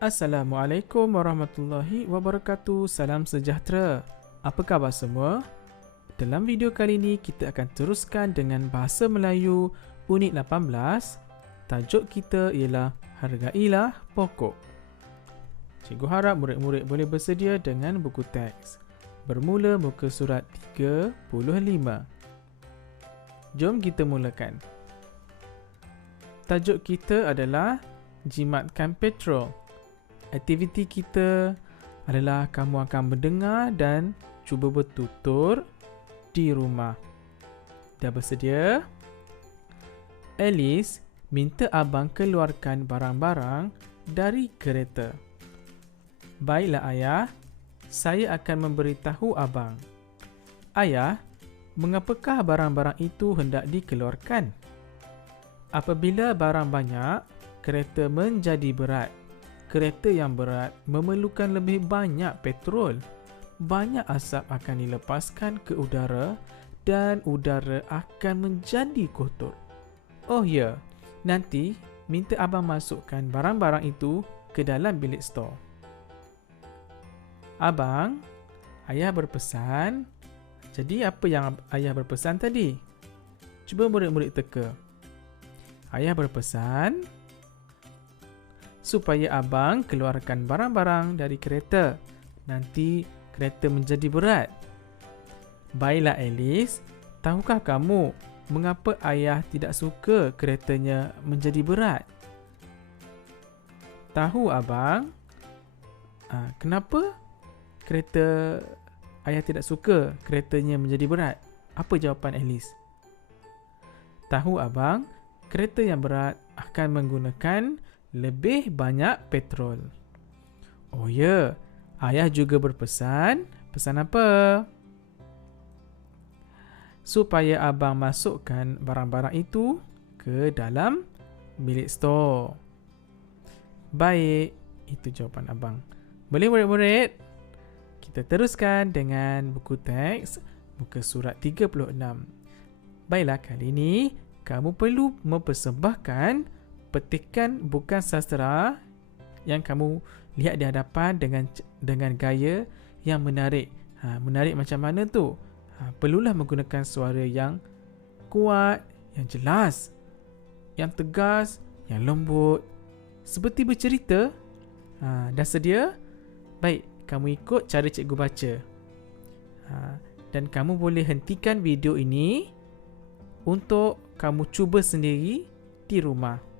Assalamualaikum warahmatullahi wabarakatuh. Salam sejahtera. Apa khabar semua? Dalam video kali ini kita akan teruskan dengan Bahasa Melayu Unit 18. Tajuk kita ialah Hargailah Pokok. Cikgu harap murid-murid boleh bersedia dengan buku teks. Bermula muka surat 35. Jom kita mulakan. Tajuk kita adalah Jimatkan petrol. Aktiviti kita adalah kamu akan mendengar dan cuba bertutur di rumah. Dah bersedia? Alice minta abang keluarkan barang-barang dari kereta. Baiklah ayah, saya akan memberitahu abang. Ayah, mengapakah barang-barang itu hendak dikeluarkan? Apabila barang banyak, kereta menjadi berat. Kereta yang berat memerlukan lebih banyak petrol. Banyak asap akan dilepaskan ke udara dan udara akan menjadi kotor. Oh ya, nanti minta abang masukkan barang-barang itu ke dalam bilik stor. Abang, ayah berpesan. Jadi apa yang ayah berpesan tadi? Cuba murid-murid teka. Ayah berpesan supaya abang keluarkan barang-barang dari kereta. Nanti kereta menjadi berat. Baiklah Alice, tahukah kamu mengapa ayah tidak suka keretanya menjadi berat? Tahu abang? Kenapa kereta ayah tidak suka keretanya menjadi berat? Apa jawapan Alice? Tahu abang, kereta yang berat akan menggunakan lebih banyak petrol. Oh ya, ayah juga berpesan. Pesan apa? Supaya abang masukkan barang-barang itu ke dalam bilik stor. Baik, itu jawapan abang. Boleh murid-murid? Kita teruskan dengan buku teks muka surat 36. Baiklah, kali ini kamu perlu mempersembahkan petikan bukan sastera yang kamu lihat di hadapan dengan gaya yang menarik. Menarik macam mana tu? Perlulah menggunakan suara yang kuat, yang jelas, yang tegas, yang lembut, seperti bercerita. Dah sedia? Baik, kamu ikut cara cikgu baca. Dan kamu boleh hentikan video ini untuk kamu cuba sendiri di rumah.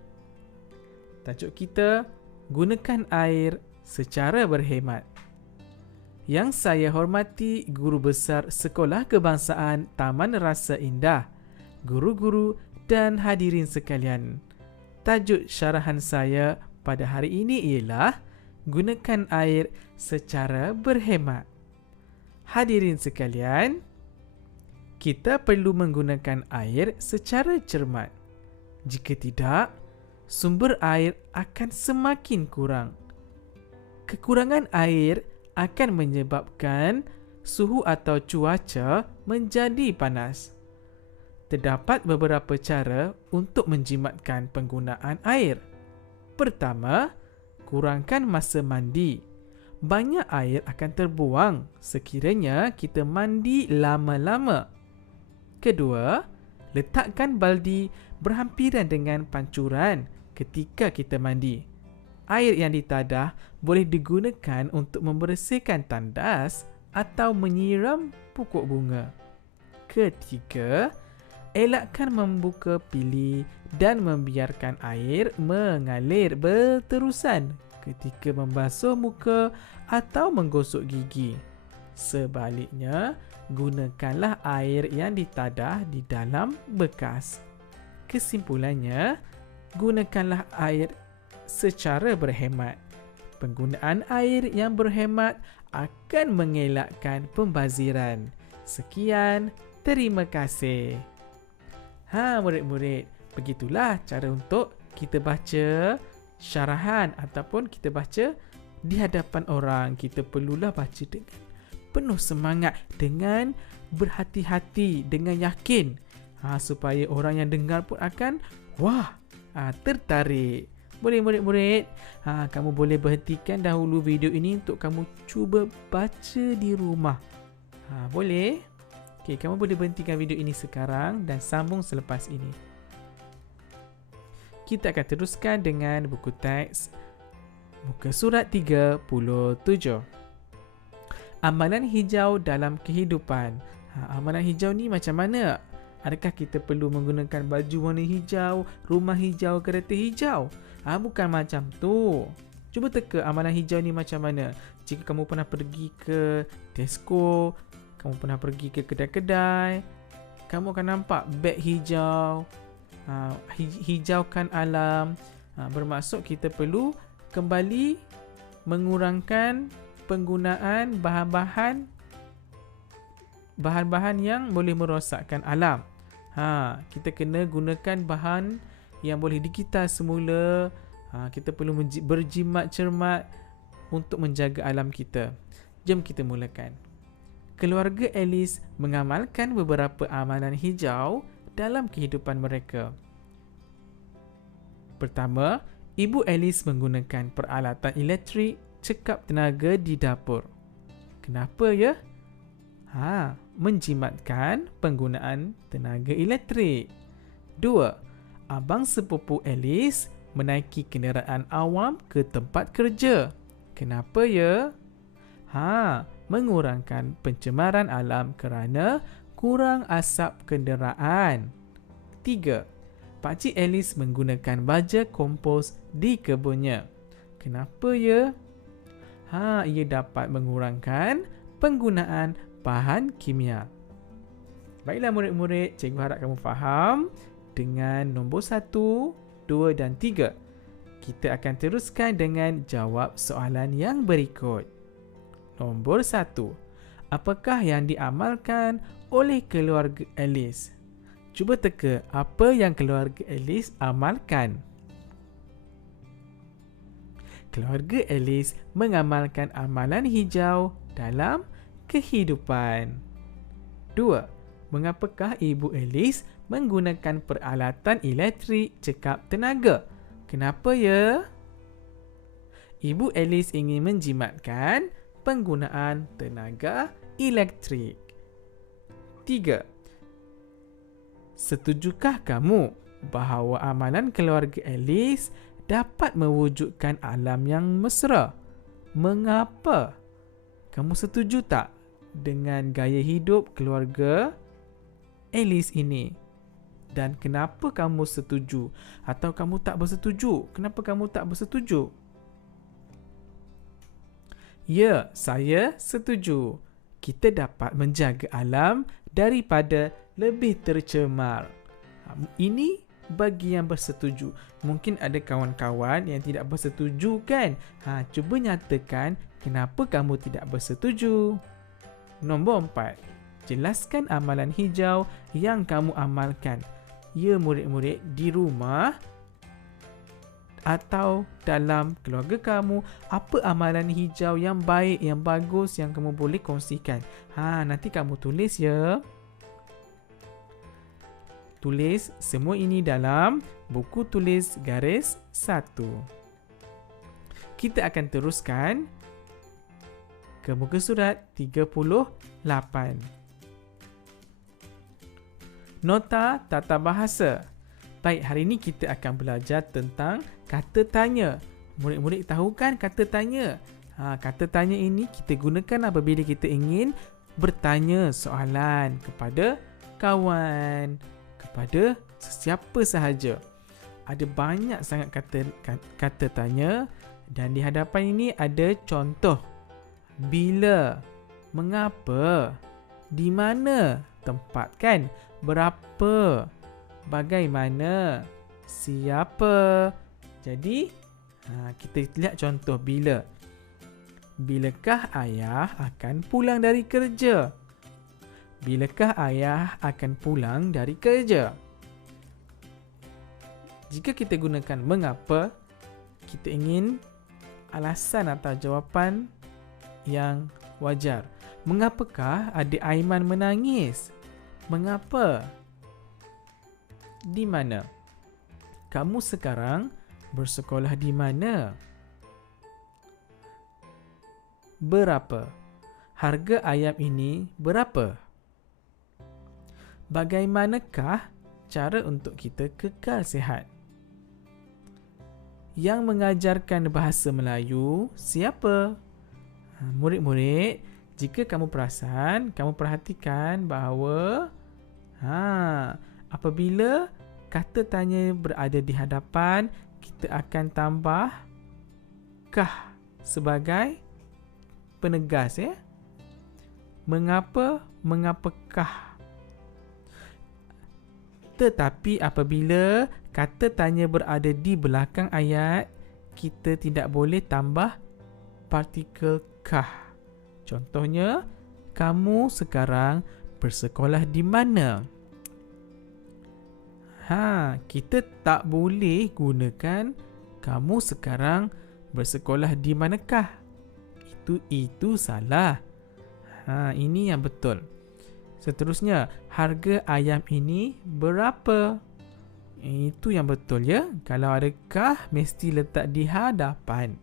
Tajuk kita, gunakan air secara berhemat. Yang saya hormati Guru Besar Sekolah Kebangsaan Taman Rasa Indah, guru-guru dan hadirin sekalian. Tajuk syarahan saya pada hari ini ialah gunakan air secara berhemat. Hadirin sekalian, kita perlu menggunakan air secara cermat. Jika tidak, sumber air akan semakin kurang. Kekurangan air akan menyebabkan suhu atau cuaca menjadi panas. Terdapat beberapa cara untuk menjimatkan penggunaan air. Pertama, kurangkan masa mandi. Banyak air akan terbuang sekiranya kita mandi lama-lama. Kedua, letakkan baldi berhampiran dengan pancuran ketika kita mandi. Air yang ditadah boleh digunakan untuk membersihkan tandas atau menyiram pokok bunga. Ketiga, elakkan membuka pili dan membiarkan air mengalir berterusan ketika membasuh muka atau menggosok gigi. Sebaliknya, gunakanlah air yang ditadah di dalam bekas. Kesimpulannya, gunakanlah air secara berhemat. Penggunaan air yang berhemat akan mengelakkan pembaziran. Sekian, terima kasih. Murid-murid, begitulah cara untuk kita baca syarahan ataupun kita baca di hadapan orang. Kita perlulah baca dengan penuh semangat, dengan berhati-hati, dengan yakin, supaya orang yang dengar pun akan tertarik. Boleh murid-murid? Kamu boleh berhentikan dahulu video ini untuk kamu cuba baca di rumah. Boleh? Okey, kamu boleh berhentikan video ini sekarang dan sambung selepas ini. Kita akan teruskan dengan buku teks muka surat 37. Amalan hijau dalam kehidupan. Amalan hijau ni macam mana? Adakah kita perlu menggunakan baju warna hijau, rumah hijau, kereta hijau? Bukan macam tu. Cuba teka amalan hijau ni macam mana. Jika kamu pernah pergi ke Tesco, kamu pernah pergi ke kedai-kedai, kamu akan nampak beg hijau, hijaukan alam. Bermaksud kita perlu kembali mengurangkan penggunaan bahan-bahan yang boleh merosakkan alam. Kita kena gunakan bahan yang boleh digital semula. Kita perlu berjimat cermat untuk menjaga alam kita. Jom kita mulakan. Keluarga Alice mengamalkan beberapa amalan hijau dalam kehidupan mereka. Pertama, Ibu Alice menggunakan peralatan elektrik cekap tenaga di dapur. Kenapa ya? Menjimatkan penggunaan tenaga elektrik. 2. Abang sepupu Alice menaiki kenderaan awam ke tempat kerja. Kenapa ya? Mengurangkan pencemaran alam kerana kurang asap kenderaan. 3. Pakcik Alice menggunakan baja kompos di kebunnya. Kenapa ya? Ia dapat mengurangkan penggunaan bahan kimia. Baiklah murid-murid, cikgu harap kamu faham dengan nombor 1, 2 dan 3. Kita akan teruskan dengan jawab soalan yang berikut. Nombor 1. Apakah yang diamalkan oleh keluarga Alice? Cuba teka apa yang keluarga Alice amalkan. Keluarga Alice mengamalkan amalan hijau dalam kehidupan. 2. Mengapakah Ibu Alice menggunakan peralatan elektrik cekap tenaga? Kenapa ya? Ibu Alice ingin menjimatkan penggunaan tenaga elektrik. 3. Setujukah kamu bahawa amalan keluarga Alice dapat mewujudkan alam yang mesra? Mengapa? Kamu setuju tak dengan gaya hidup keluarga Alice ini? Dan kenapa kamu setuju? Atau kamu tak bersetuju? Kenapa kamu tak bersetuju? Ya, saya setuju. Kita dapat menjaga alam daripada lebih tercemar. Ini bagi yang bersetuju. Mungkin ada kawan-kawan yang tidak bersetuju kan? Cuba nyatakan kenapa kamu tidak bersetuju. Nombor 4. Jelaskan amalan hijau yang kamu amalkan. Ya murid-murid, di rumah atau dalam keluarga kamu, apa amalan hijau yang baik, yang bagus yang kamu boleh kongsikan? Nanti kamu tulis ya. Tulis semua ini dalam buku tulis garis 1. Kita akan teruskan ke muka surat 38. Nota tata bahasa. Baik, hari ini kita akan belajar tentang kata tanya. Murid-murid tahu kan kata tanya? Kata tanya ini kita gunakan apabila kita ingin bertanya soalan kepada kawan, kepada sesiapa sahaja. Ada banyak sangat kata tanya dan di hadapan ini ada contoh. Bila, mengapa, di mana, tempat kan, berapa, bagaimana, siapa. Jadi, kita lihat contoh bila. Bilakah ayah akan pulang dari kerja? Bilakah ayah akan pulang dari kerja? Jika kita gunakan mengapa, kita ingin alasan atau jawapan yang wajar. Mengapakah adik Aiman menangis? Mengapa? Di mana? Kamu sekarang Bersekolah di mana? Berapa? Harga ayam ini berapa? Bagaimanakah cara untuk kita kekal sihat? Yang mengajarkan bahasa Melayu siapa? Murid-murid, jika kamu perasan, kamu perhatikan bahawa apabila kata tanya berada di hadapan, kita akan tambah kah sebagai penegas, ya. Mengapa, mengapakah? Tetapi apabila kata tanya berada di belakang ayat, kita tidak boleh tambah partikel kah. Contohnya, kamu sekarang bersekolah di mana? Kita tak boleh gunakan kamu sekarang bersekolah di manakah. Itu salah. Ini yang betul. Seterusnya, harga ayam ini berapa? Itu yang betul, ya. Kalau ada kah, mesti letak di hadapan.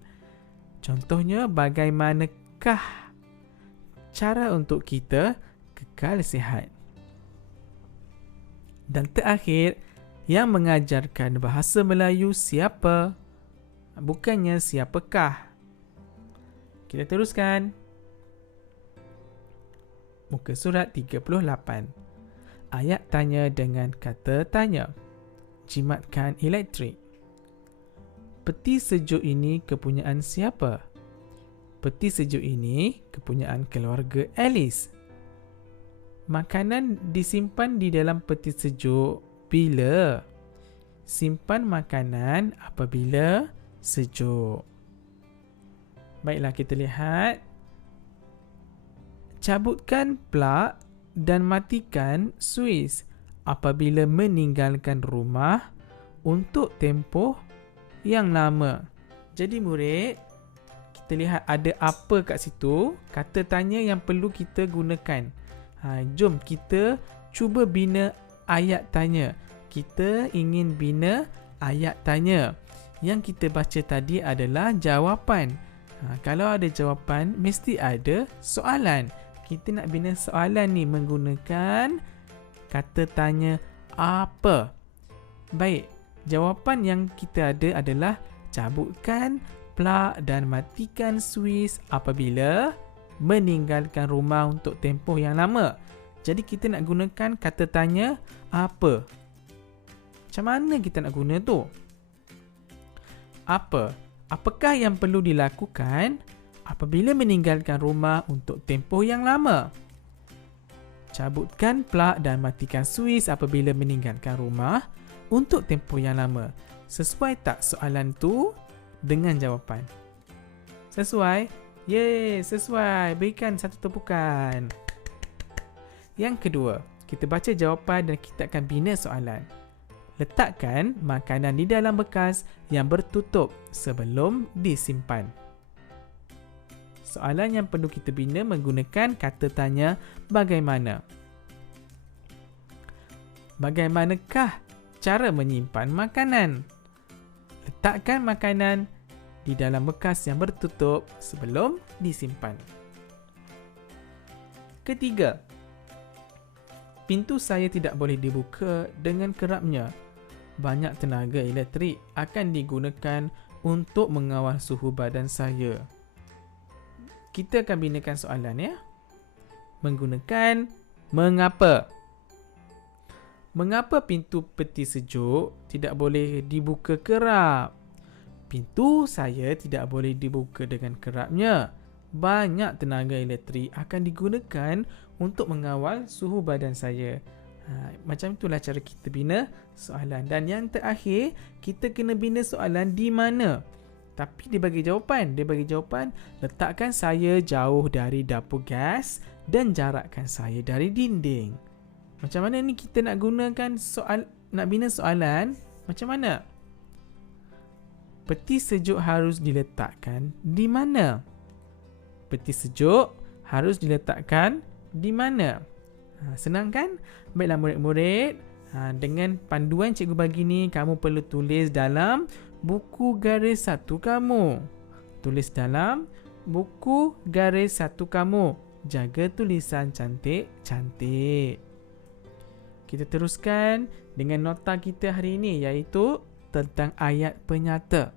Contohnya, bagaimanakah cara untuk kita kekal sihat? Dan terakhir, yang mengajarkan bahasa Melayu siapa? Bukannya siapakah. Kita teruskan. Muka surat 38. Ayat tanya dengan kata tanya. Jimatkan elektrik. Peti sejuk ini kepunyaan siapa? Peti sejuk ini kepunyaan keluarga Alice. Makanan disimpan di dalam peti sejuk bila? Simpan makanan apabila sejuk. Baiklah, kita lihat. Cabutkan plug dan matikan suis apabila meninggalkan rumah untuk tempoh yang lama. Jadi murid, kita lihat ada apa kat situ, kata tanya yang perlu kita gunakan. Jom kita cuba bina ayat tanya. Kita ingin bina ayat tanya. Yang kita baca tadi adalah jawapan. Kalau ada jawapan, mesti ada soalan. Kita nak bina soalan ni menggunakan kata tanya apa. Baik, jawapan yang kita ada adalah cabutkan plug dan matikan suis apabila meninggalkan rumah untuk tempoh yang lama. Jadi kita nak gunakan kata tanya apa. Macam mana kita nak guna tu? Apa? Apakah yang perlu dilakukan apabila meninggalkan rumah untuk tempoh yang lama? Cabutkan plug dan matikan suis apabila meninggalkan rumah untuk tempoh yang lama. Sesuai tak soalan tu dengan jawapan? Sesuai? Yeay, sesuai. Berikan satu tepukan. Yang kedua, kita baca jawapan dan kita akan bina soalan. Letakkan makanan di dalam bekas yang bertutup sebelum disimpan. Soalan yang perlu kita bina menggunakan kata tanya bagaimana. Bagaimanakah cara menyimpan makanan? Letakkan makanan di dalam bekas yang bertutup sebelum disimpan. Ketiga, pintu saya tidak boleh dibuka dengan kerapnya. Banyak tenaga elektrik akan digunakan untuk mengawal suhu badan saya. Kita akan binakan soalan, ya. Menggunakan mengapa. Mengapa pintu peti sejuk tidak boleh dibuka kerap? Pintu saya tidak boleh dibuka dengan kerapnya. Banyak tenaga elektrik akan digunakan untuk mengawal suhu badan saya. Macam itulah cara kita bina soalan. Dan yang terakhir, kita kena bina soalan di mana. Tapi dia bagi jawapan. Dia bagi jawapan, letakkan saya jauh dari dapur gas dan jarakkan saya dari dinding. Macam mana ni kita nak gunakan nak bina soalan? Macam mana? Peti sejuk harus diletakkan di mana? Peti sejuk harus diletakkan di mana? Senang kan? Baiklah murid-murid, Dengan panduan cikgu bagi ni, kamu perlu tulis dalam buku garis 1 kamu. Tulis dalam buku garis 1 kamu. Jaga tulisan cantik-cantik. Kita teruskan dengan nota kita hari ini, iaitu tentang ayat penyata.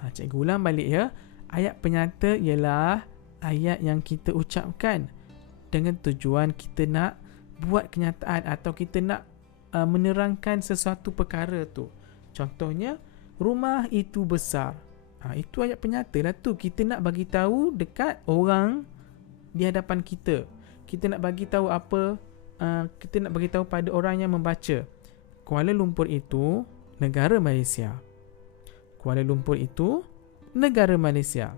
Cikgu ulang balik ya. Ayat penyata ialah ayat yang kita ucapkan dengan tujuan kita nak buat kenyataan atau kita nak menerangkan sesuatu perkara tu. Contohnya, rumah itu besar. Itu ayat penyata lah tu. Kita nak bagi tahu dekat orang di hadapan kita. Kita nak bagi tahu apa, kita nak bagi tahu pada orang yang membaca. Kuala Lumpur itu negara Malaysia. Kuala Lumpur itu negara Malaysia.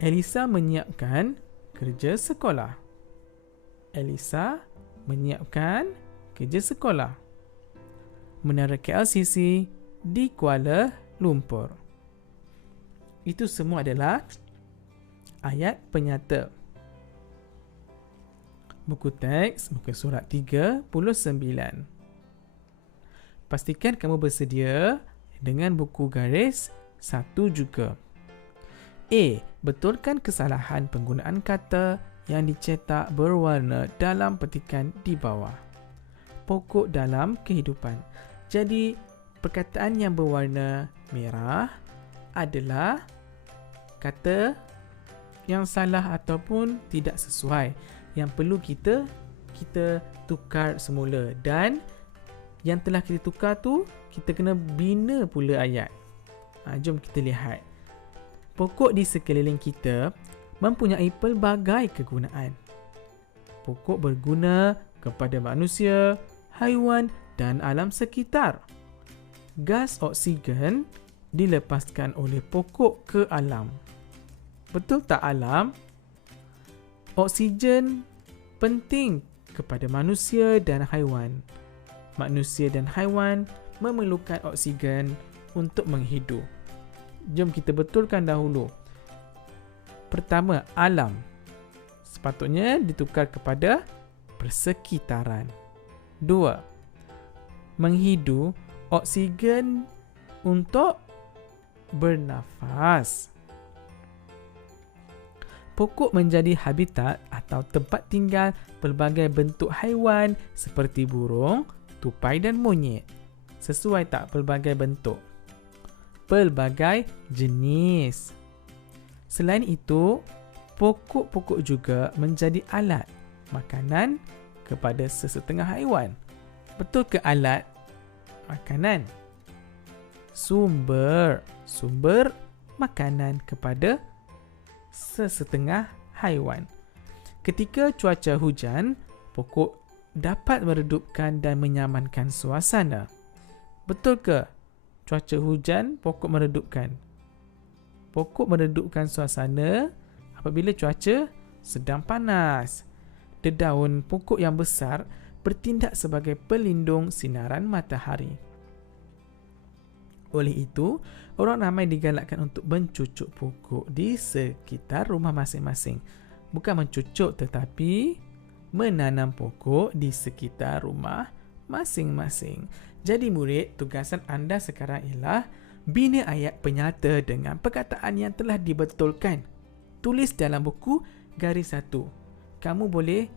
Elisa menyiapkan kerja sekolah. Elisa menyiapkan kerja sekolah. Menara KLCC di Kuala Lumpur. Itu semua adalah ayat penyata. Buku teks muka surat 39. Pastikan kamu bersedia dengan buku garis 1 juga. A. Betulkan kesalahan penggunaan kata yang dicetak berwarna dalam petikan di bawah. Pokok dalam kehidupan. Jadi, perkataan yang berwarna merah adalah kata yang salah ataupun tidak sesuai. Yang perlu kita tukar semula. Dan yang telah kita tukar tu, kita kena bina pula ayat. Jom kita lihat. Pokok di sekeliling kita mempunyai pelbagai kegunaan. Pokok berguna kepada manusia, haiwan dan alam sekitar. Gas oksigen dilepaskan oleh pokok ke alam. Betul tak alam? Oksigen penting kepada manusia dan haiwan. Manusia dan haiwan memerlukan oksigen untuk menghidup. Jom kita betulkan dahulu. Pertama, alam. Sepatutnya ditukar kepada persekitaran. 2. Menghidu oksigen untuk bernafas. Pokok menjadi habitat atau tempat tinggal pelbagai bentuk haiwan seperti burung, tupai dan monyet. Sesuai tak pelbagai bentuk? Pelbagai jenis. Selain itu, pokok-pokok juga menjadi alat makanan kepada sesetengah haiwan. Betul ke alat makanan? Sumber makanan kepada sesetengah haiwan. Ketika cuaca hujan, pokok dapat meredupkan dan menyamankan suasana. Betul ke? Cuaca hujan, pokok meredupkan. Pokok meredupkan suasana apabila cuaca sedang panas. Dedaun pokok yang besar bertindak sebagai pelindung sinaran matahari. Oleh itu, orang ramai digalakkan untuk mencucuk pokok di sekitar rumah masing-masing. Bukan mencucuk tetapi menanam pokok di sekitar rumah masing-masing. Jadi murid, tugasan anda sekarang ialah bina ayat penyata dengan perkataan yang telah dibetulkan. Tulis dalam buku garis 1. Kamu boleh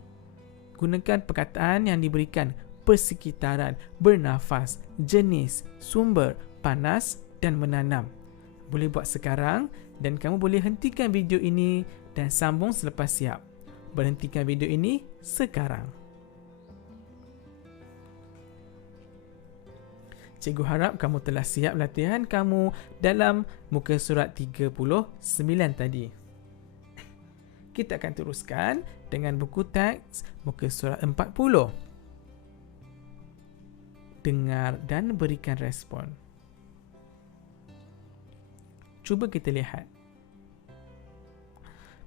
gunakan perkataan yang diberikan: persekitaran, bernafas, jenis, sumber, panas dan menanam. Boleh buat sekarang dan kamu boleh hentikan video ini dan sambung selepas siap. Berhentikan video ini sekarang. Cikgu harap kamu telah siap latihan kamu dalam muka surat 39 tadi. Kita akan teruskan dengan buku teks muka surat 40. Dengar dan berikan respon. Cuba kita lihat.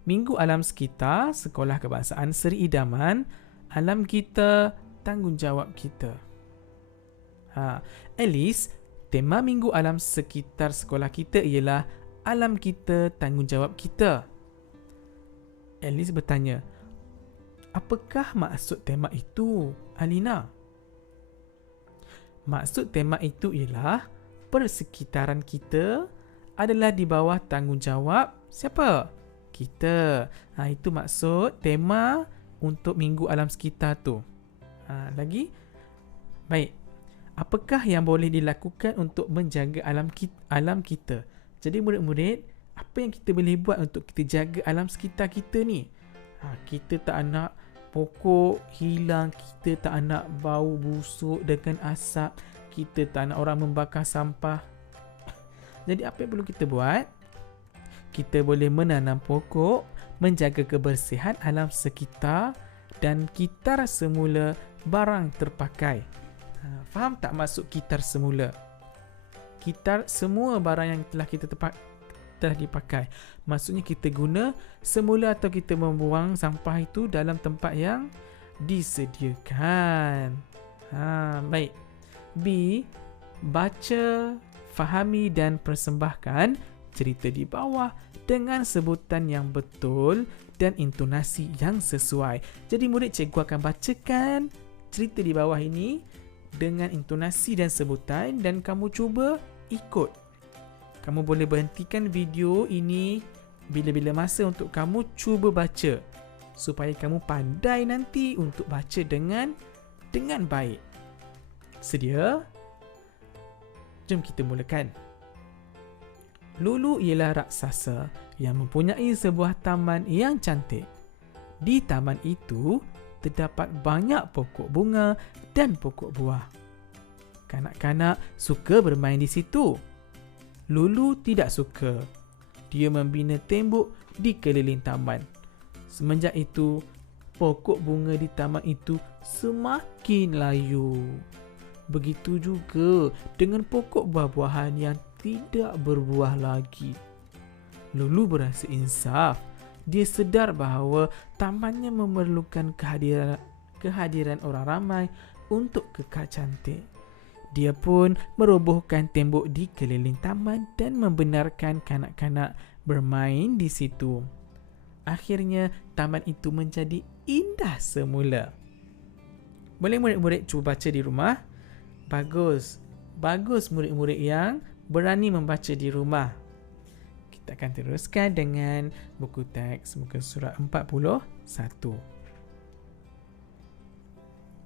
Minggu Alam Sekitar Sekolah Kebangsaan Seri Idaman. Alam kita, tanggungjawab kita. Alice, tema Minggu Alam Sekitar Sekolah kita ialah Alam kita, tanggungjawab kita. Alice bertanya, apakah maksud tema itu, Alina? Maksud tema itu ialah persekitaran kita adalah di bawah tanggungjawab siapa? Kita. Itu maksud tema untuk Minggu Alam Sekitar tu. Lagi? Baik. Apakah yang boleh dilakukan untuk menjaga alam kita? Jadi murid-murid, apa yang kita boleh buat untuk kita jaga alam sekitar kita ni? Kita tak nak pokok hilang, kita tak nak bau busuk dengan asap, kita tak nak orang membakar sampah. Jadi apa yang perlu kita buat? Kita boleh menanam pokok, menjaga kebersihan alam sekitar dan kitar semula barang terpakai. Faham tak maksud kitar semula? Kitar semua barang yang telah dipakai. Maksudnya kita guna semula atau kita membuang sampah itu dalam tempat yang disediakan. Baik. B. Baca, fahami dan persembahkan cerita di bawah dengan sebutan yang betul dan intonasi yang sesuai. Jadi murid, cikgu akan bacakan cerita di bawah ini dengan intonasi dan sebutan dan kamu cuba ikut. Kamu boleh berhentikan video ini bila-bila masa untuk kamu cuba baca supaya kamu pandai nanti untuk baca dengan baik. Sedia? Jom kita mulakan. Lulu ialah raksasa yang mempunyai sebuah taman yang cantik. Di taman itu terdapat banyak pokok bunga dan pokok buah. Kanak-kanak suka bermain di situ. Lulu tidak suka. Dia membina tembok di keliling taman. Semenjak itu, pokok bunga di taman itu semakin layu. Begitu juga dengan pokok buah-buahan yang tidak berbuah lagi. Lulu berasa insaf. Dia sedar bahawa tamannya memerlukan kehadiran orang ramai untuk kekal cantik. Dia pun merobohkan tembok di keliling taman dan membenarkan kanak-kanak bermain di situ. Akhirnya, taman itu menjadi indah semula. Boleh murid-murid cuba baca di rumah? Bagus. Bagus murid-murid yang berani membaca di rumah. Kita akan teruskan dengan buku teks muka surat 41.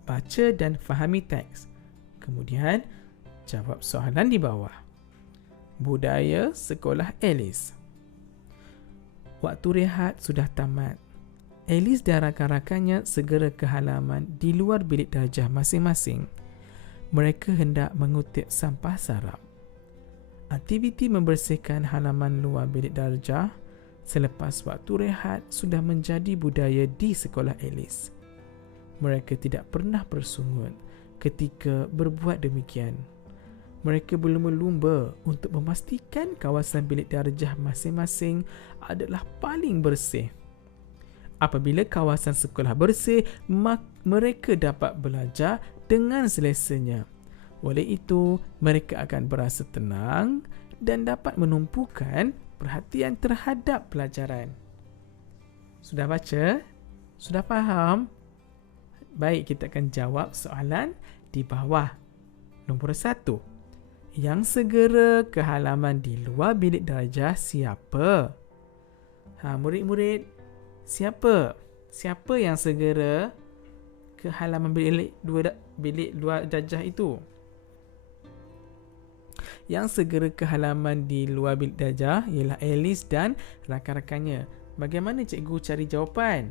Baca dan fahami teks. Kemudian, jawab soalan di bawah. Budaya sekolah Alice. Waktu rehat sudah tamat. Alice dan rakan-rakannya segera ke halaman di luar bilik darjah masing-masing. Mereka hendak mengutip sampah sarap. Aktiviti membersihkan halaman luar bilik darjah selepas waktu rehat sudah menjadi budaya di sekolah Alice. Mereka tidak pernah bersungut ketika berbuat demikian. Mereka berlumba-lumba untuk memastikan kawasan bilik darjah masing-masing adalah paling bersih. Apabila kawasan sekolah bersih, mereka dapat belajar dengan selesanya. Oleh itu, mereka akan berasa tenang dan dapat menumpukan perhatian terhadap pelajaran. Sudah baca? Sudah faham? Baik, kita akan jawab soalan di bawah. Nombor 1. Yang segera ke halaman di luar bilik darjah siapa? Murid-murid, siapa? Siapa yang segera ke halaman bilik luar darjah itu? Yang segera ke halaman di luar bilik darjah ialah Alice dan rakan-rakannya. Bagaimana cikgu cari jawapan?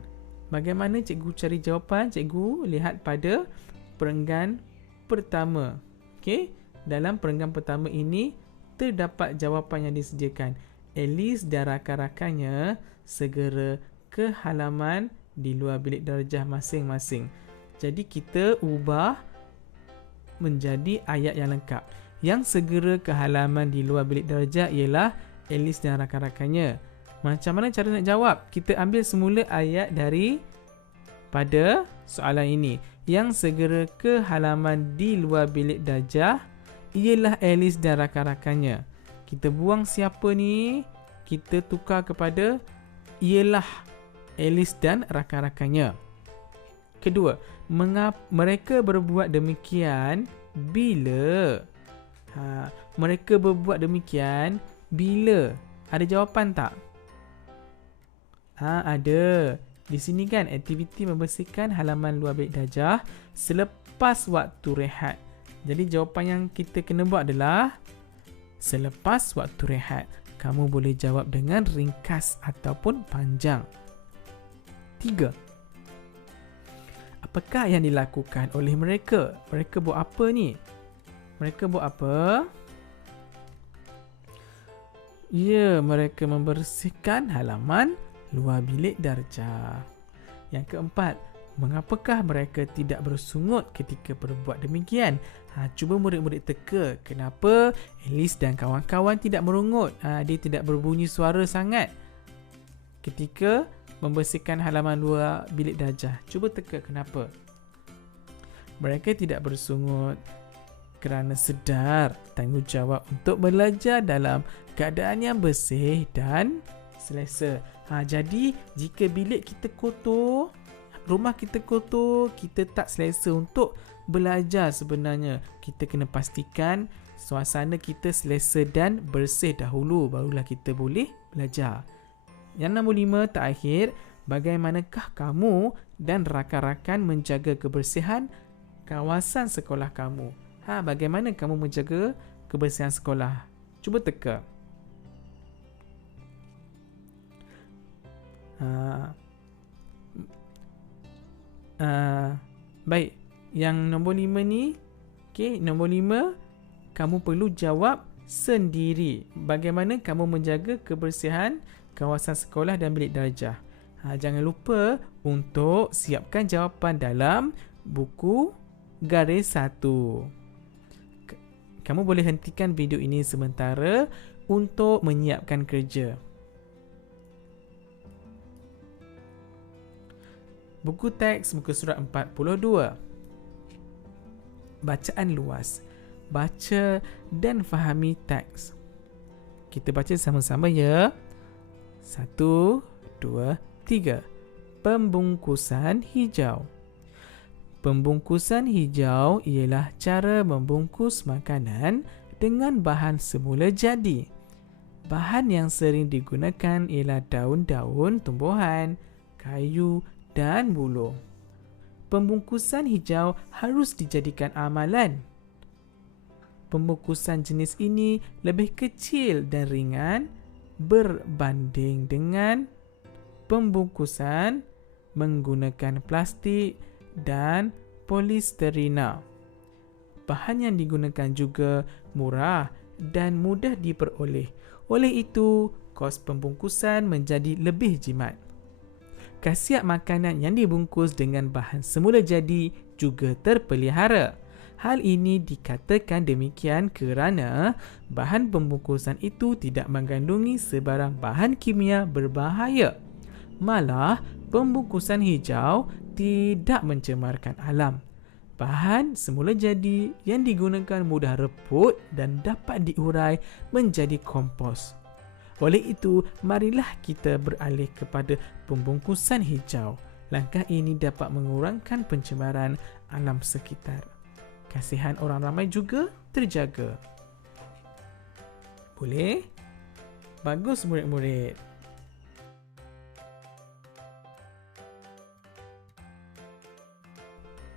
Cikgu lihat pada perenggan pertama. Okey, dalam perenggan pertama ini terdapat jawapan yang disediakan. Alice dan rakan-rakannya segera ke halaman di luar bilik darjah masing-masing. Jadi kita ubah menjadi ayat yang lengkap. Yang segera ke halaman di luar bilik darjah ialah Alice dan rakan-rakannya. Macam mana cara nak jawab? Kita ambil semula ayat dari pada soalan ini. Yang segera ke halaman di luar bilik darjah ialah Alice dan rakan-rakannya. Kita buang siapa ni? Kita tukar kepada ialah Alice dan rakan-rakannya. Kedua, mereka berbuat demikian bila. Mereka berbuat demikian bila. Ada jawapan tak? Ada. Di sini kan aktiviti membersihkan halaman luar bilik darjah selepas waktu rehat. Jadi jawapan yang kita kena buat adalah selepas waktu rehat. Kamu boleh jawab dengan ringkas ataupun panjang. 3. Apakah yang dilakukan oleh mereka? Mereka buat apa ni? Mereka buat apa? Ya, mereka membersihkan halaman luar bilik darjah. Yang keempat, mengapakah mereka tidak bersungut ketika berbuat demikian? Cuba murid-murid teka kenapa Alice dan kawan-kawan tidak merungut. Dia tidak berbunyi suara sangat ketika membersihkan halaman luar bilik darjah. Cuba teka kenapa. Mereka tidak bersungut kerana sedar tanggungjawab untuk belajar dalam keadaan yang bersih dan selesa. Jadi jika bilik kita kotor, rumah kita kotor, kita tak selesa untuk belajar sebenarnya. Kita kena pastikan suasana kita selesa dan bersih dahulu, barulah kita boleh belajar. Yang nombor 5 terakhir, bagaimanakah kamu dan rakan-rakan menjaga kebersihan kawasan sekolah kamu? Bagaimana kamu menjaga kebersihan sekolah? Cuba teka. Baik, yang nombor 5 ni, nombor 5 kamu perlu jawab sendiri. Bagaimana kamu menjaga kebersihan kawasan sekolah dan bilik darjah? Jangan lupa untuk siapkan jawapan dalam buku garis 1. Kamu boleh hentikan video ini sementara untuk menyiapkan kerja. Buku teks muka surat 42. Bacaan luas. Baca dan fahami teks. Kita baca sama-sama ya. 1, 2, 3. Pembungkusan hijau. Pembungkusan hijau ialah cara membungkus makanan dengan bahan semula jadi. Bahan yang sering digunakan ialah daun-daun tumbuhan, kayu dan buluh. Pembungkusan hijau harus dijadikan amalan. Pembungkusan jenis ini lebih kecil dan ringan berbanding dengan pembungkusan menggunakan plastik dan polisterina. Bahan yang digunakan juga murah dan mudah diperoleh. Oleh itu, kos pembungkusan menjadi lebih jimat. Khasiat makanan yang dibungkus dengan bahan semula jadi juga terpelihara. Hal ini dikatakan demikian kerana bahan pembungkusan itu tidak mengandungi sebarang bahan kimia berbahaya. Malah, pembungkusan hijau tidak mencemarkan alam. Bahan semula jadi yang digunakan mudah reput dan dapat diurai menjadi kompos. Oleh itu, marilah kita beralih kepada pembungkusan hijau. Langkah ini dapat mengurangkan pencemaran alam sekitar. Kasihan orang ramai juga terjaga. Boleh? Bagus murid-murid.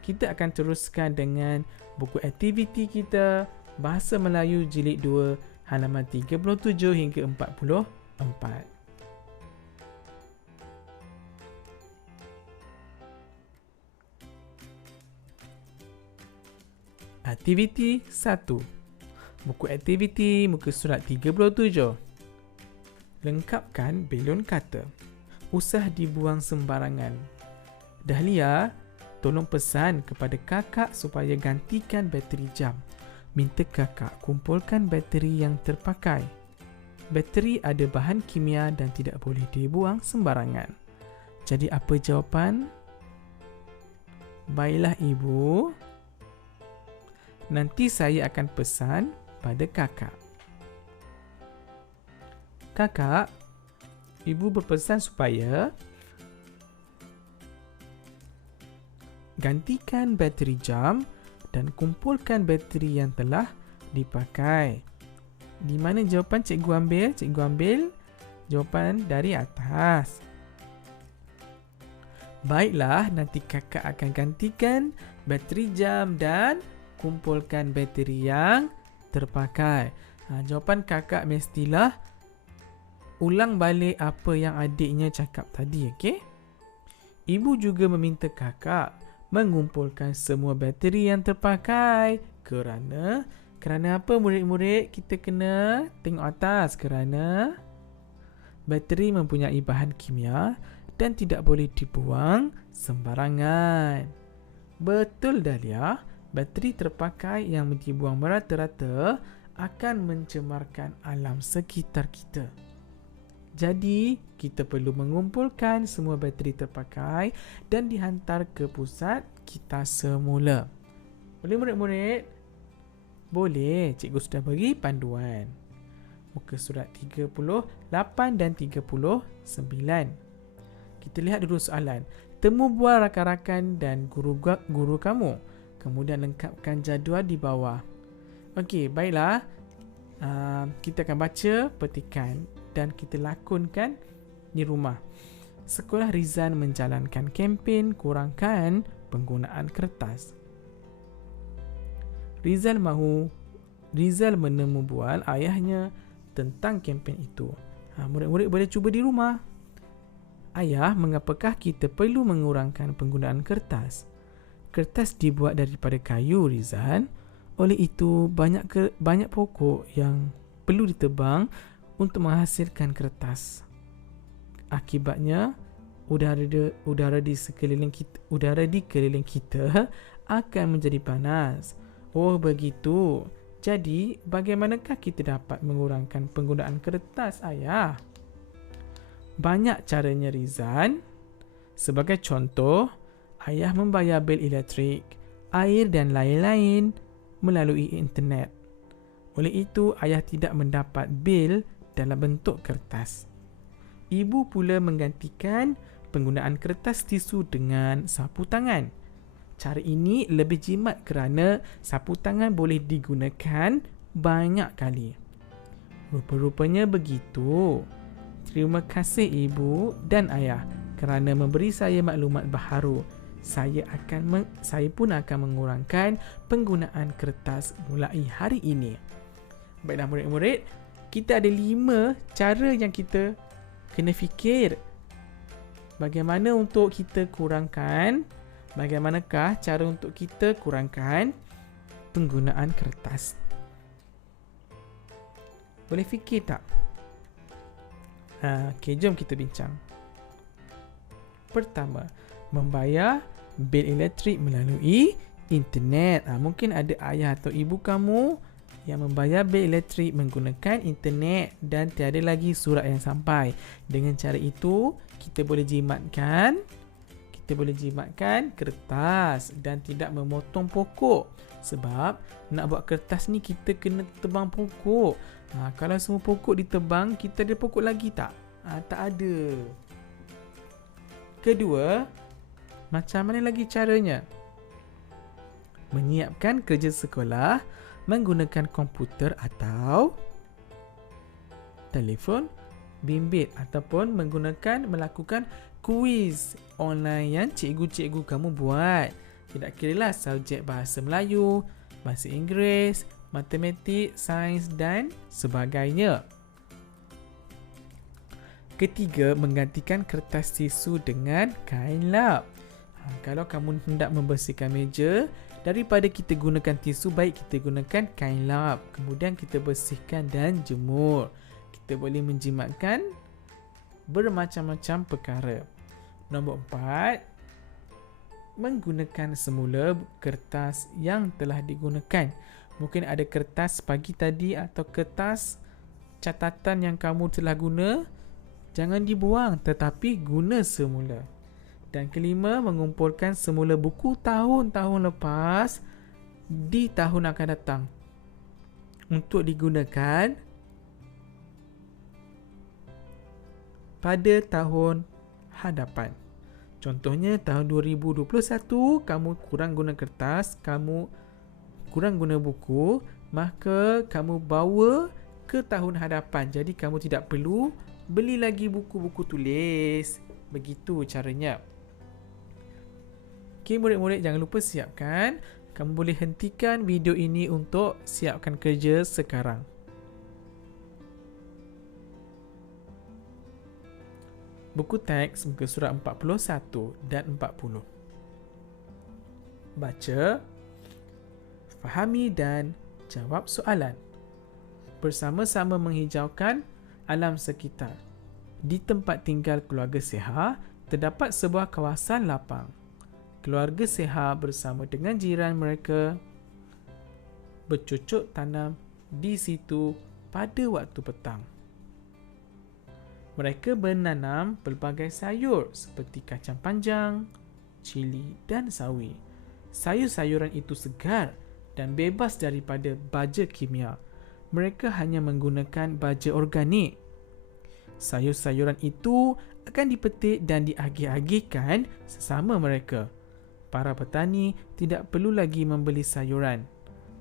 Kita akan teruskan dengan buku aktiviti kita Bahasa Melayu Jilid 2 halaman 37 hingga 44. Aktiviti 1. Buku aktiviti muka surat 37. Lengkapkan belon kata. Usah dibuang sembarangan. Dahlia, tolong pesan kepada kakak supaya gantikan bateri jam. Minta kakak kumpulkan bateri yang terpakai. Bateri ada bahan kimia dan tidak boleh dibuang sembarangan. Jadi apa jawapan? Baiklah ibu. Nanti saya akan pesan pada kakak. Kakak, ibu berpesan supaya gantikan bateri jam dan kumpulkan bateri yang telah dipakai. Di mana jawapan cikgu ambil? Cikgu ambil jawapan dari atas. Baiklah, nanti kakak akan gantikan bateri jam dan kumpulkan bateri yang terpakai. Jawapan kakak mestilah ulang balik apa yang adiknya cakap tadi, okey? Ibu juga meminta kakak mengumpulkan semua bateri yang terpakai. Kerana apa murid-murid? Kita kena tengok atas. Kerana bateri mempunyai bahan kimia dan tidak boleh dibuang sembarangan. Betul, Dahlia. Bateri terpakai yang dibuang merata-rata akan mencemarkan alam sekitar kita. Jadi, kita perlu mengumpulkan semua bateri terpakai dan dihantar ke pusat kita semula. Boleh murid-murid? Boleh, cikgu sudah bagi panduan. Muka surat 38 dan 39. Kita lihat dulu soalan. Temu bual rakan-rakan dan guru kamu. Kemudian lengkapkan jadual di bawah. Okey, baiklah. Kita akan baca petikan dan kita lakonkan di rumah. Sekolah Rizan menjalankan kempen kurangkan penggunaan kertas. Rizal menemu bual ayahnya tentang kempen itu. Murid-murid boleh cuba di rumah. Ayah, mengapakah kita perlu mengurangkan penggunaan kertas? Kertas dibuat daripada kayu, Rizal. Oleh itu, banyak pokok yang perlu ditebang untuk menghasilkan kertas. Akibatnya, udara di sekeliling kita akan menjadi panas. Oh, begitu. Jadi, bagaimanakah kita dapat mengurangkan penggunaan kertas, Ayah? Banyak caranya, Rizan. Sebagai contoh, Ayah membayar bil elektrik, air dan lain-lain melalui internet. Oleh itu, Ayah tidak mendapat bil dalam bentuk kertas. Ibu pula menggantikan penggunaan kertas tisu dengan sapu tangan. Cara ini lebih jimat kerana sapu tangan boleh digunakan banyak kali. Rupa-rupanya begitu. Terima kasih Ibu dan Ayah kerana memberi saya maklumat baharu. Saya pun akan mengurangkan penggunaan kertas mulai hari ini. Baiklah murid-murid, kita ada 5 cara yang kita kena fikir. Bagaimana untuk kita kurangkan? Bagaimanakah cara untuk kita kurangkan penggunaan kertas? Boleh fikir tak? Okey, jom kita bincang. Pertama, membayar bil elektrik melalui internet. Mungkin ada ayah atau ibu kamu yang membayar bil elektrik menggunakan internet dan tiada lagi surat yang sampai. Dengan cara itu, kita boleh jimatkan kertas dan tidak memotong pokok. Sebab nak buat kertas ni kita kena tebang pokok. Kalau semua pokok ditebang, kita ada pokok lagi tak? Tak ada. Kedua, macam mana lagi caranya? Menyiapkan kerja sekolah menggunakan komputer atau telefon bimbit ataupun melakukan kuis online yang cikgu-cikgu kamu buat. Tidak kiralah subjek bahasa Melayu, bahasa Inggeris, matematik, sains dan sebagainya. Ketiga, menggantikan kertas tisu dengan kain lap. Kalau kamu hendak membersihkan meja, daripada kita gunakan tisu, baik kita gunakan kain lap. Kemudian kita bersihkan dan jemur. Kita boleh menjimatkan bermacam-macam perkara. Nombor 4, menggunakan semula kertas yang telah digunakan. Mungkin ada kertas pagi tadi atau kertas catatan yang kamu telah guna, jangan dibuang tetapi guna semula. Dan kelima, mengumpulkan semula buku tahun-tahun lepas di tahun akan datang untuk digunakan pada tahun hadapan. Contohnya tahun 2021 kamu kurang guna kertas, kamu kurang guna buku, maka kamu bawa ke tahun hadapan. Jadi kamu tidak perlu beli lagi buku-buku tulis. Begitu caranya. Okey, murid-murid jangan lupa siapkan. Kamu boleh hentikan video ini untuk siapkan kerja sekarang. Buku teks muka surat 41 dan 40. Baca, fahami dan jawab soalan. Bersama-sama menghijaukan alam sekitar. Di tempat tinggal keluarga Seha, terdapat sebuah kawasan lapang. Keluarga Seha bersama dengan jiran mereka bercocok tanam di situ pada waktu petang. Mereka menanam pelbagai sayur seperti kacang panjang, cili dan sawi. Sayur-sayuran itu segar dan bebas daripada baja kimia. Mereka hanya menggunakan baja organik. Sayur-sayuran itu akan dipetik dan diagih-agihkan sesama mereka. Para petani tidak perlu lagi membeli sayuran.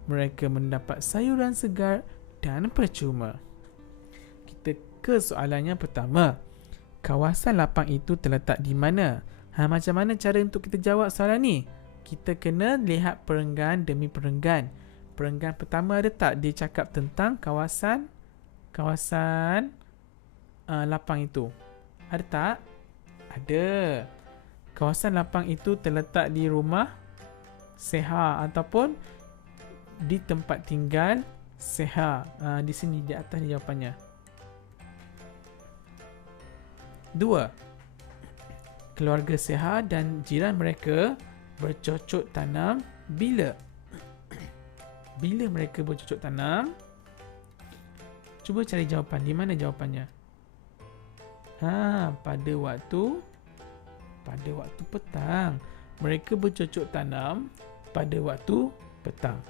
Mereka mendapat sayuran segar dan percuma. Kita ke soalannya pertama. Kawasan lapang itu terletak di mana? Macam mana cara untuk kita jawab soalan ni? Kita kena lihat perenggan demi perenggan. Perenggan pertama ada tak dia cakap tentang kawasan lapang itu? Ada tak? Ada. Kawasan lapang itu terletak di rumah Seha ataupun di tempat tinggal Seha. Di sini di atas ni jawapannya. 2. Keluarga Seha dan jiran mereka bercocok tanam bila? Bila mereka bercocok tanam? Cuba cari jawapan. Di mana jawapannya? Pada waktu petang. Mereka bercocok tanam pada waktu petang.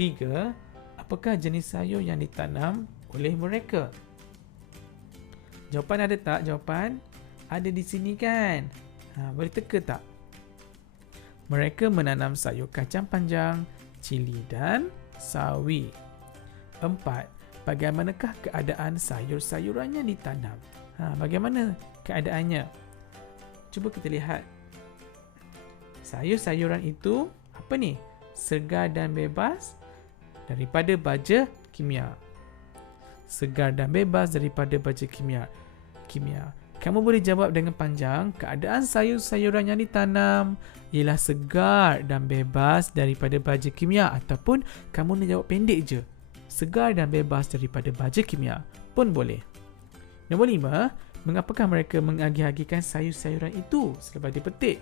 3. Apakah jenis sayur yang ditanam oleh mereka? Jawapan ada tak? Jawapan ada di sini kan? Boleh teka tak? Mereka menanam sayur kacang panjang, cili dan sawi. 4. Bagaimanakah keadaan sayur-sayuran yang ditanam? Bagaimana keadaannya? Cuba kita lihat. Sayur-sayuran itu apa ni? Segar dan bebas daripada baja kimia. Segar dan bebas daripada baja kimia. Kamu boleh jawab dengan panjang. Keadaan sayur-sayuran yang ditanam ialah segar dan bebas daripada baja kimia. Ataupun kamu nak jawab pendek je. Segar dan bebas daripada baja kimia pun boleh. Nombor 5. Mengapakah mereka mengagih-agihkan sayur-sayuran itu selepas dipetik?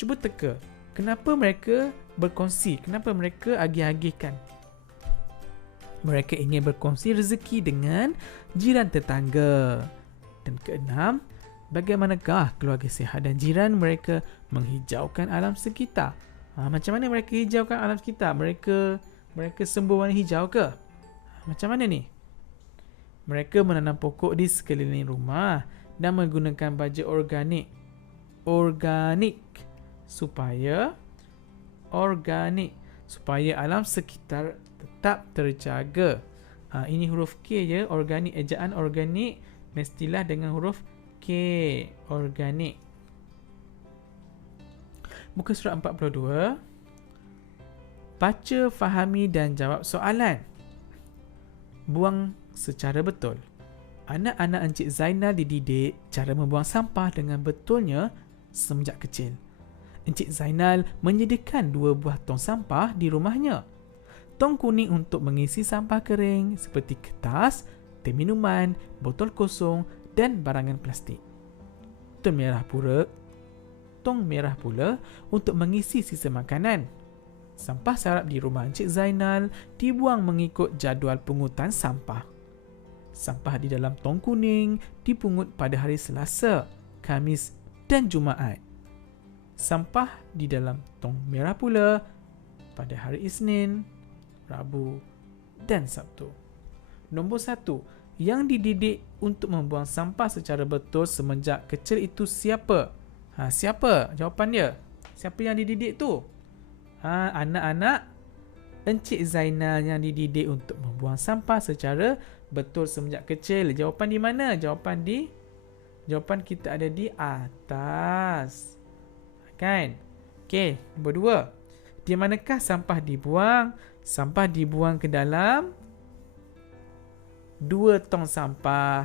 Cuba teka. Kenapa mereka berkongsi? Kenapa mereka agih-agihkan? Mereka ingin berkongsi rezeki dengan jiran tetangga. Dan ke-6, bagaimanakah keluarga Seha dan jiran mereka menghijaukan alam sekitar? Macam mana mereka hijaukan alam sekitar? Mereka sembur warna hijau ke? Macam mana ni? Mereka menanam pokok di sekeliling rumah dan menggunakan baja organik supaya alam sekitar tetap terjaga. Ini huruf K je, organik, ejaan organik mestilah dengan huruf K, organik. Muka surat 42. Baca, fahami dan jawab soalan. Buang secara betul. Anak-anak Encik Zainal dididik cara membuang sampah dengan betulnya semenjak kecil. Encik Zainal menyediakan 2 buah tong sampah di rumahnya. Tong kuning untuk mengisi sampah kering seperti kertas, teh minuman, botol kosong dan barangan plastik. Tong merah pula untuk mengisi sisa makanan. Sampah sarap di rumah Encik Zainal dibuang mengikut jadual pungutan sampah. Sampah di dalam tong kuning dipungut pada hari Selasa, Khamis dan Jumaat. Sampah di dalam tong merah pula pada hari Isnin, Rabu dan Sabtu. Nombor 1. Yang dididik untuk membuang sampah secara betul semenjak kecil itu siapa? Siapa? Jawapan dia. Siapa yang dididik tu? Anak-anak Encik Zainal yang dididik untuk membuang sampah secara betul semenjak kecil. Jawapan di mana? Jawapan kita ada di atas. Kan? Okey, nombor 2. Di manakah sampah dibuang? Sampah dibuang ke dalam 2 tong sampah.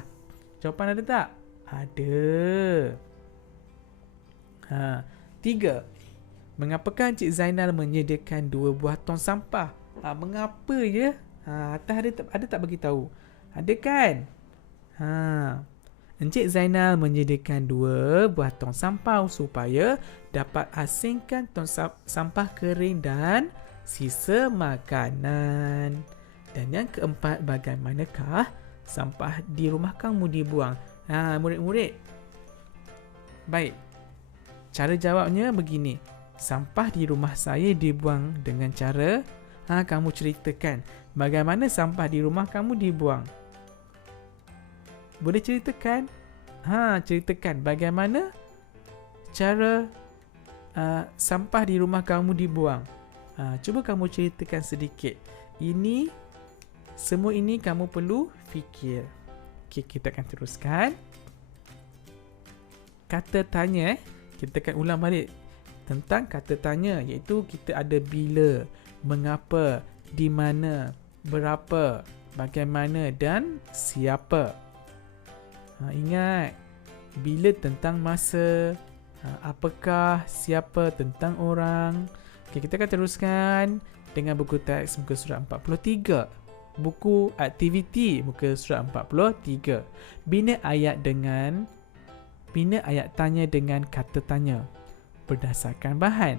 Jawapan ada tak? Ada. 3. Mengapakah Encik Zainal menyediakan 2 buah tong sampah? Mengapa je? Atas ada tak bagi tahu? Ada kan? Encik Zainal menyediakan 2 buah tong sampah supaya dapat asingkan tong sampah kering dan sisa makanan. Dan yang keempat, bagaimanakah sampah di rumah kamu dibuang? Murid-murid. Baik. Cara jawabnya begini. Sampah di rumah saya dibuang dengan cara kamu ceritakan bagaimana sampah di rumah kamu dibuang. Boleh ceritakan? Ceritakan bagaimana cara sampah di rumah kamu dibuang. Cuba kamu ceritakan sedikit. Semua ini kamu perlu fikir. Okey, kita akan teruskan. Kata tanya. Kita akan ulang balik tentang kata tanya, iaitu kita ada bila, mengapa, di mana, berapa, bagaimana dan siapa. Ingat, bila tentang masa, apakah, siapa tentang orang. Okay, kita akan teruskan dengan buku teks muka surat 43. Buku aktiviti muka surat 43. Bina ayat tanya dengan kata tanya berdasarkan bahan.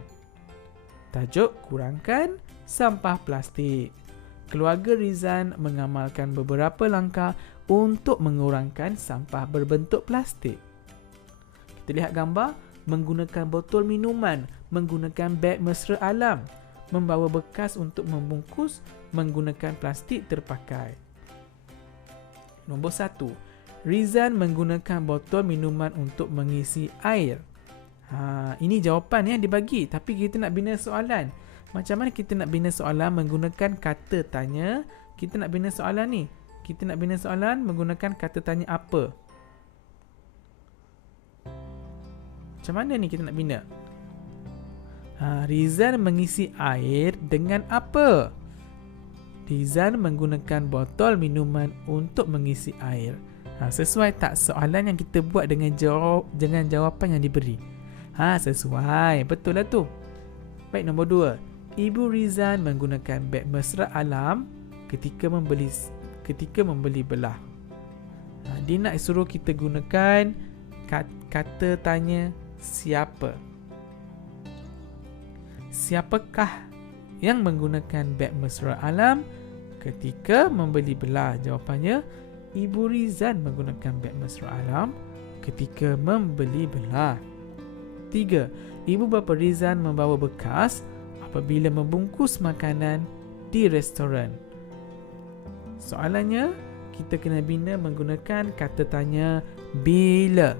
Tajuk, kurangkan sampah plastik. Keluarga Rizan mengamalkan beberapa langkah untuk mengurangkan sampah berbentuk plastik. Kita lihat gambar, menggunakan botol minuman, menggunakan beg mesra alam, membawa bekas untuk membungkus, menggunakan plastik terpakai. Nombor 1. Rizan menggunakan botol minuman untuk mengisi air. Ini jawapan yang dibagi, tapi kita nak bina soalan. Macam mana kita nak bina soalan menggunakan kata tanya? Kita nak bina soalan ni. Kita nak bina soalan menggunakan kata tanya apa? Macam mana ni kita nak bina? Rizan mengisi air dengan apa? Rizan menggunakan botol minuman untuk mengisi air. Sesuai tak soalan yang kita buat dengan jawapan yang diberi? Sesuai. Betul lah tu. Baik, nombor 2. Ibu Rizan menggunakan beg mesra alam ketika membeli belah. Dia nak suruh kita gunakan kata tanya siapa. Siapakah yang menggunakan beg mesra alam ketika membeli belah? Jawapannya, Ibu Rizan menggunakan beg mesra alam ketika membeli belah. 3. Ibu bapa Rizan membawa bekas apabila membungkus makanan di restoran. Soalannya, kita kena bina menggunakan kata tanya bila.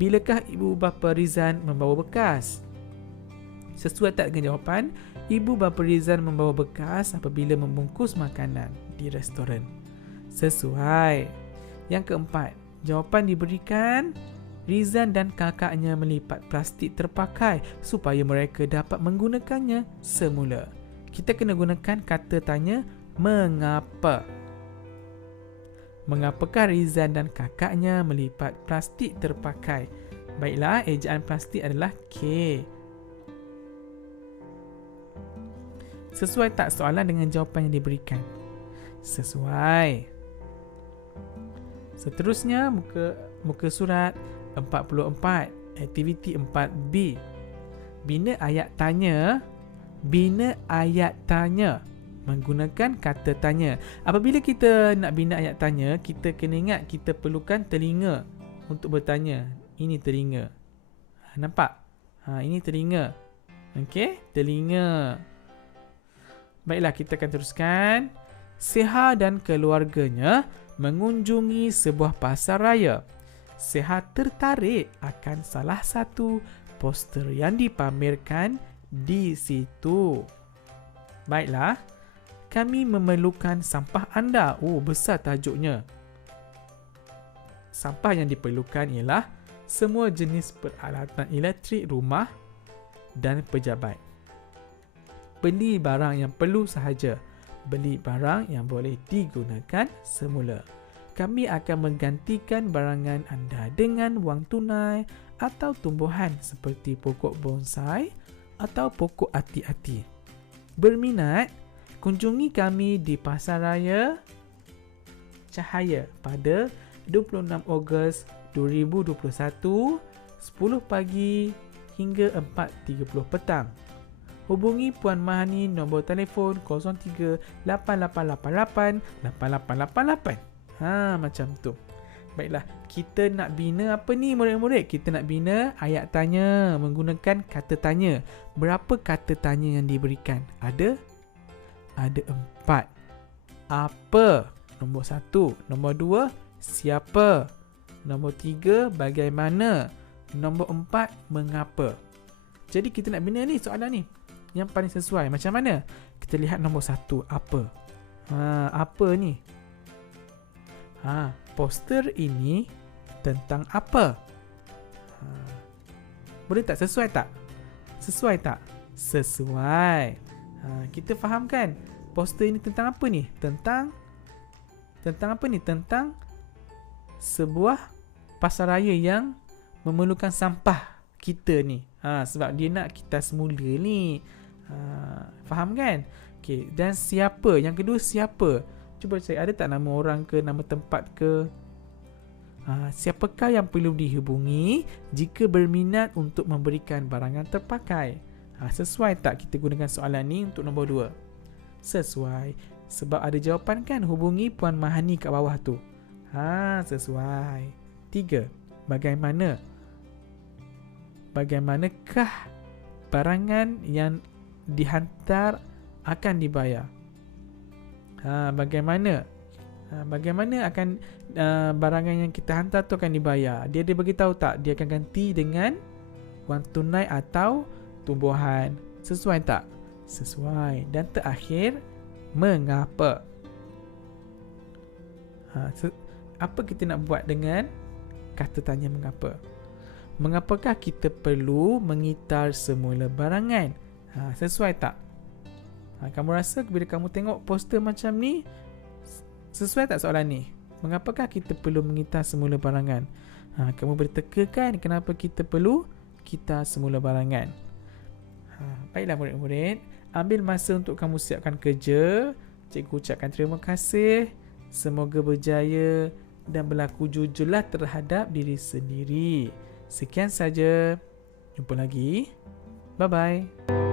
Bilakah ibu bapa Rizan membawa bekas? Sesuai tak dengan jawapan? Ibu bapa Rizan membawa bekas apabila membungkus makanan di restoran. Sesuai. Yang keempat, jawapan diberikan, Rizan dan kakaknya melipat plastik terpakai supaya mereka dapat menggunakannya semula. Kita kena gunakan kata tanya mengapa. Mengapakah Rizan dan kakaknya melipat plastik terpakai? Baiklah, ejaan plastik adalah K. Sesuai tak soalan dengan jawapan yang diberikan? Sesuai. Seterusnya, muka surat 44, aktiviti 4B. Bina ayat tanya menggunakan kata tanya. Apabila kita nak bina ayat tanya, kita kena ingat kita perlukan telinga untuk bertanya. Ini telinga. Nampak? Ini telinga. Okey, telinga. Baiklah, kita akan teruskan. Seha dan keluarganya mengunjungi sebuah pasar raya. Seha tertarik akan salah satu poster yang dipamerkan di situ. Baiklah, kami memerlukan sampah anda. Oh, besar tajuknya. Sampah yang diperlukan ialah semua jenis peralatan elektrik rumah dan pejabat. Beli barang yang perlu sahaja. Beli barang yang boleh digunakan semula. Kami akan menggantikan barangan anda dengan wang tunai atau tumbuhan seperti pokok bonsai atau pokok ati-ati. Berminat? Kunjungi kami di Pasaraya Cahaya pada 26 Ogos 2021, 10 pagi hingga 4.30 petang. Hubungi Puan Mahani nombor telefon 03-8888-8888. Macam tu. Baiklah, kita nak bina apa ni murid-murid? Kita nak bina ayat tanya menggunakan kata tanya. Berapa kata tanya yang diberikan? Ada 4. Apa? Nombor 1. Nombor 2, siapa? Nombor 3, bagaimana? Nombor 4, mengapa? Jadi kita nak bina ni soalan ni yang paling sesuai. Macam mana? Kita lihat nombor 1, apa? Apa ni? Poster ini tentang apa? Boleh tak? Sesuai tak? Sesuai tak? Sesuai. Kita faham kan? Poster ini tentang apa ni? Tentang apa ni? Tentang sebuah pasaraya yang memerlukan sampah kita ni. Sebab dia nak kita semula ni. Faham kan? Okay. Dan siapa? Yang kedua, siapa? Cuba cari, ada tak nama orang ke, nama tempat ke? Siapakah yang perlu dihubungi jika berminat untuk memberikan barangan terpakai? Sesuai tak kita gunakan soalan ni untuk nombor 2? Sesuai. Sebab ada jawapan kan, hubungi Puan Mahani kat bawah tu. Sesuai. 3. Bagaimana? Bagaimanakah barangan yang dihantar akan dibayar? Bagaimana akan barangan yang kita hantar tu akan dibayar? Dia beritahu tak dia akan ganti dengan wang tunai atau tumbuhan? Sesuai tak? Sesuai. Dan terakhir, mengapa? Apa kita nak buat dengan kata tanya mengapa? Mengapakah kita perlu mengitar semula barangan? Sesuai tak? Kamu rasa bila kamu tengok poster macam ni, sesuai tak soalan ni? Mengapakah kita perlu mengitar semula barangan? Kamu boleh tekakan kenapa kita perlu kitar semula barangan. Baiklah murid-murid, ambil masa untuk kamu siapkan kerja. Cikgu ucapkan terima kasih. Semoga berjaya dan berlaku jujurlah terhadap diri sendiri. Sekian saja. Jumpa lagi. Bye-bye.